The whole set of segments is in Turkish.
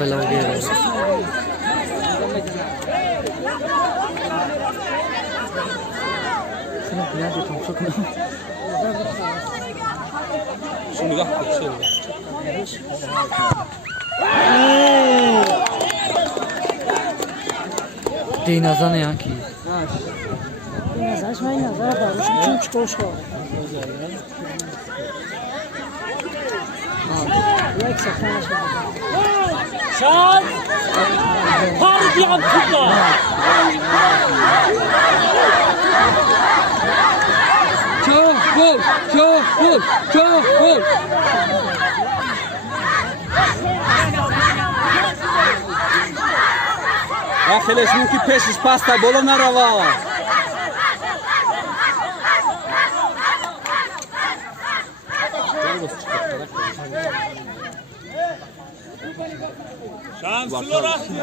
Belau gel. Şunu biraz yapalım sokun. Şunu yaptık şey. Dej nazad nějaký. Nazáš mají nazad, ale už učím školsko. Jak se cháš? Şan! Harbi Abdullah! Çok gol! Çok gol! Çok gol! Achilles muki peşiş pasta bolona rava. Şanslı olasın!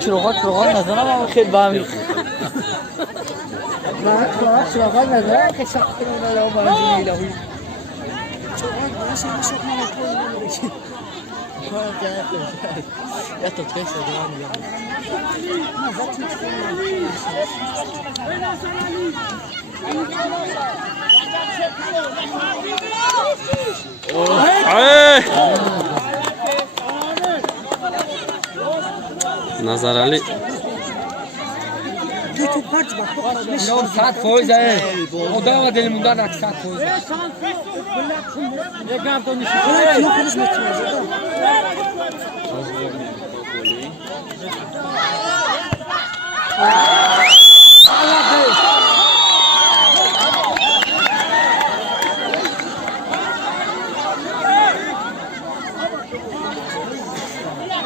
چراغ نزنم اما خیلی بامی چراغ نداره که شخص کنم نلو بانجی میلهوی چراغ باشه شخص نمیکنم یا تو تیسه دوام بیام Nazar Ali. تو پرت بخور Ya 100% o da var dilinden 100%. Ne kadar ولی تو خودش میتونه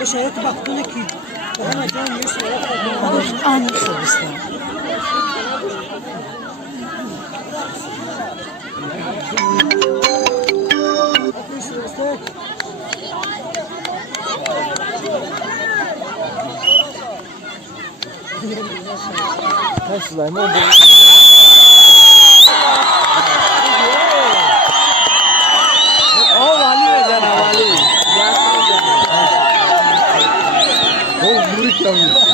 اشارت baktığına ki ona can yüz anlıyorsun işte. Süleyman bu o vali vezana vali o murik yapmış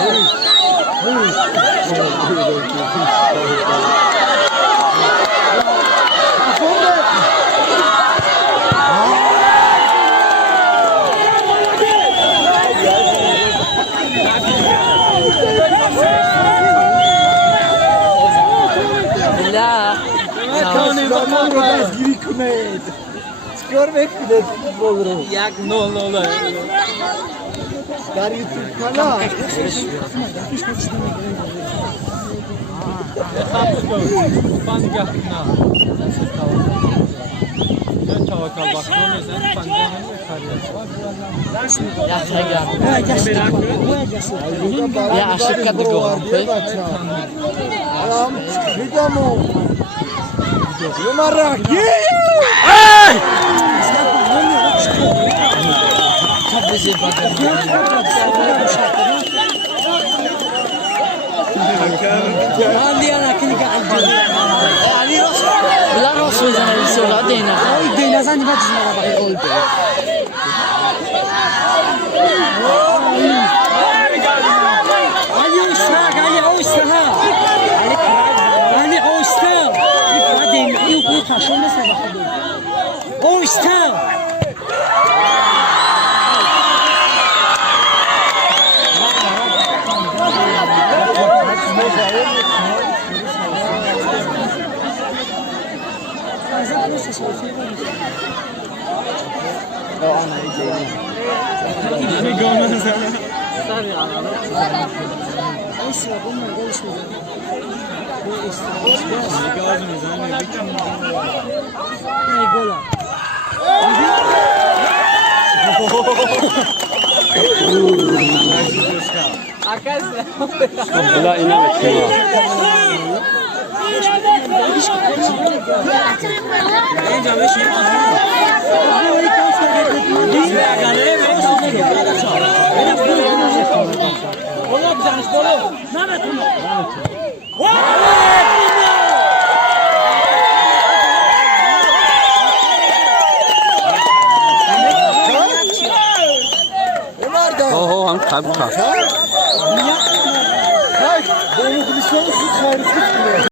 Skor bekliyor futbolcu. Jak no. Dar YouTube kanal. Panjahna. Ben tavakal bakıyorum sen panjahın Ya sen gel. Ya aşık kadı goğum. Alam, vidamo. Yumarak. Tabii ki bakın. Bila Rasul sana istiyorlar Dena. Ay Denazan diye cümle bak oldu. Ali Osta. İlk taşın mesela Osta. Gola. Bula inamek ya. Oh, han kalp kalp. Hayır. Benim bir şey olsun.